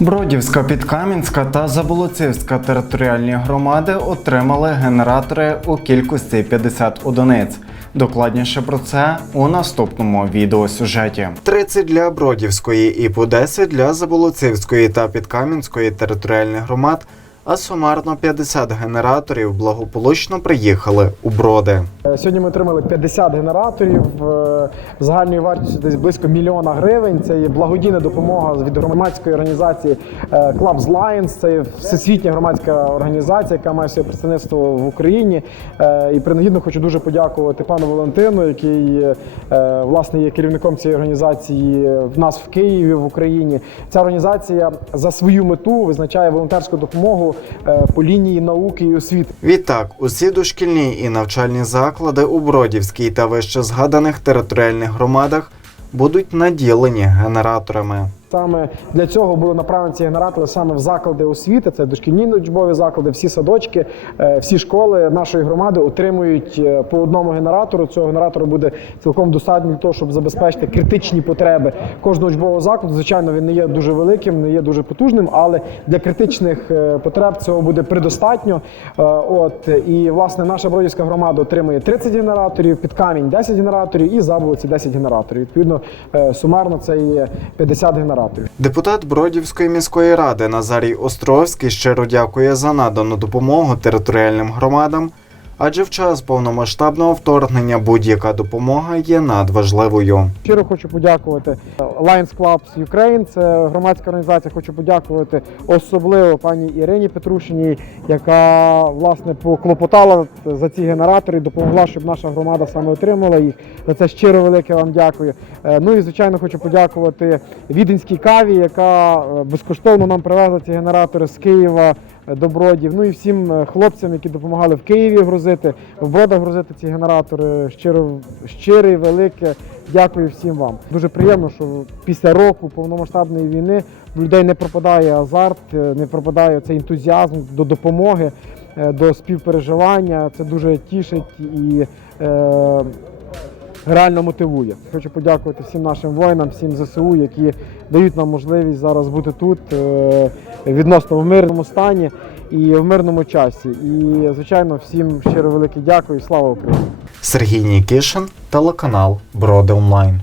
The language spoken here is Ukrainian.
Бродівська, Підкам'янська та Заболоцівська територіальні громади отримали генератори у кількості 50 одиниць. Докладніше про це у наступному відеосюжеті. 30 для Бродівської і по 10 для Заболоцівської та Підкам'янської територіальних громад, а сумарно 50 генераторів благополучно приїхали у Броди. Е, Сьогодні ми отримали 50 генераторів е, загальною вартістю десь близько мільйона гривень. Це є благодійна допомога від громадської організації е, Clubs Lions. Це всесвітня громадська організація, яка має своє представництво в Україні. І принагідно хочу дуже подякувати пану Валентину, який власне є керівником цієї організації в нас в Києві в Україні. Ця організація за свою мету визначає волонтерську допомогу по лінії науки і освіти. Відтак, усі дошкільні і навчальні заклади у Бродівській та вище згаданих територіальних громадах будуть наділені генераторами. Саме для цього були направлені ці генератори саме в заклади освіти. Це дошкільні учбові заклади, всі садочки, е, всі школи нашої громади отримують е, по одному генератору. Цього генератора буде цілком достатньо для того, щоб забезпечити критичні потреби кожного учбового закладу. Звичайно, він не є дуже великим, не є дуже потужним, але для критичних е, потреб цього буде предостатньо. От і власне наша бродівська громада отримує 30 генераторів, під камінь 10 генераторів і заболоці 10 генераторів. Відповідно, сумарно це є 50 генераторів. Депутат Бродівської міської ради Назарій Островський щиро дякує за надану допомогу територіальним громадам, адже в час повномасштабного вторгнення будь-яка допомога є надважливою. Щиро хочу подякувати Lions Clubs Ukraine, це громадська організація. Хочу подякувати особливо пані Ірині Петрушиній, яка власне поклопотала за ці генератори, допомогла, щоб наша громада саме отримала їх. За це щиро велике вам дякую. Е, Ну і звичайно хочу подякувати віденській каві, яка е, безкоштовно нам привезла ці генератори з Києва е, до Бродів. Ну і всім е, хлопцям, які допомагали в Києві грузити, в Бродах грузити ці генератори. Щиро щире велике. Дякую всім вам. Дуже приємно, що після року повномасштабної війни в людей не пропадає азарт, е, не пропадає цей ентузіазм до допомоги, е, до співпереживання. Це дуже тішить і реально мотивує. Хочу подякувати всім нашим воїнам, всім ЗСУ, які дають нам можливість зараз бути тут е, відносно в мирному стані і в мирному часі. І звичайно, всім щиро велике дякую і слава Україні! Сергій Нікішин, телеканал Броди Онлайн.